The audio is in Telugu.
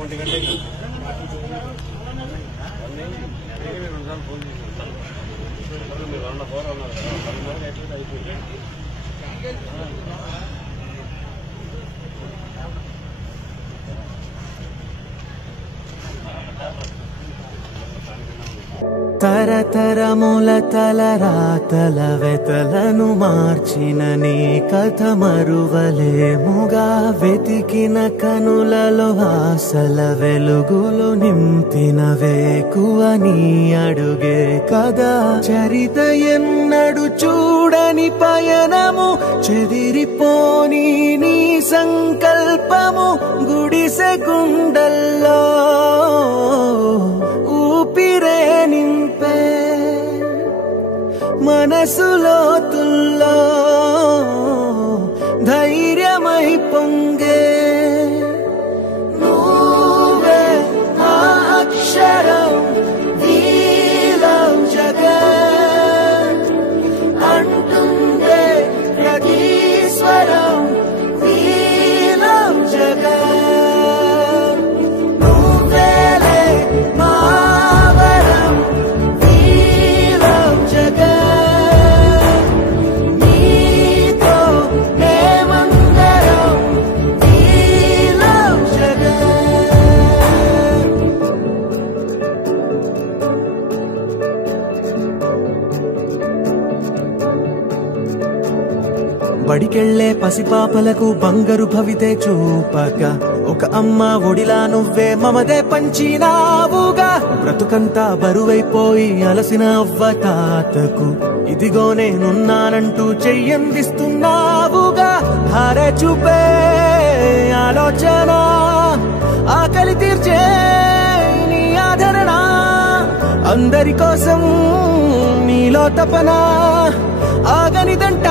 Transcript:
ఒంటి గంటకి 2 ఫోన్ చేసి మీరు 4 ఉన్నారు కదా 10 వరకు అయిపోతే అయిపోయింది. తరతరముల తలరాతల వెతలను మార్చిన నీ కథ మరువలేముగా వెతికిన కనులలో ఆశల వెలుగులు నింపిన వేకువ నీ అడుగే కదా చరిత ఎన్నడు చూడని పయనము చెదిరిపోని నీ సంకల్పము గుడిసె గుండల్లో ఊపిరే నింపే మనసులో తుల్లో ధైర్యమై పొంగే నువ్వే ఆ అక్షరం వీలం జగత్ అంటుందే ప్రతి స్వరం వీలం జగత్ నువ్వేలే మావరం వీలం జగత్ నీతో మేమందరం వీలం జగత్ బడికెళ్లే పసిపాపలకు బంగారు భవితే చూపక ఒక అమ్మ ఒడిలా నువ్వే మమదే పంచినావుగా బ్రతుకంతా బరువైపోయి అలసిన అవ్వ తాతకు ఇదిగో నేనున్నానంటూ చెయ్యందిస్తున్నావుగా హారే చూపే ఆలోచన ఆకలి తీర్చే నీ ఆదరణ అందరి కోసం నీలో తపన ఆగనిదంట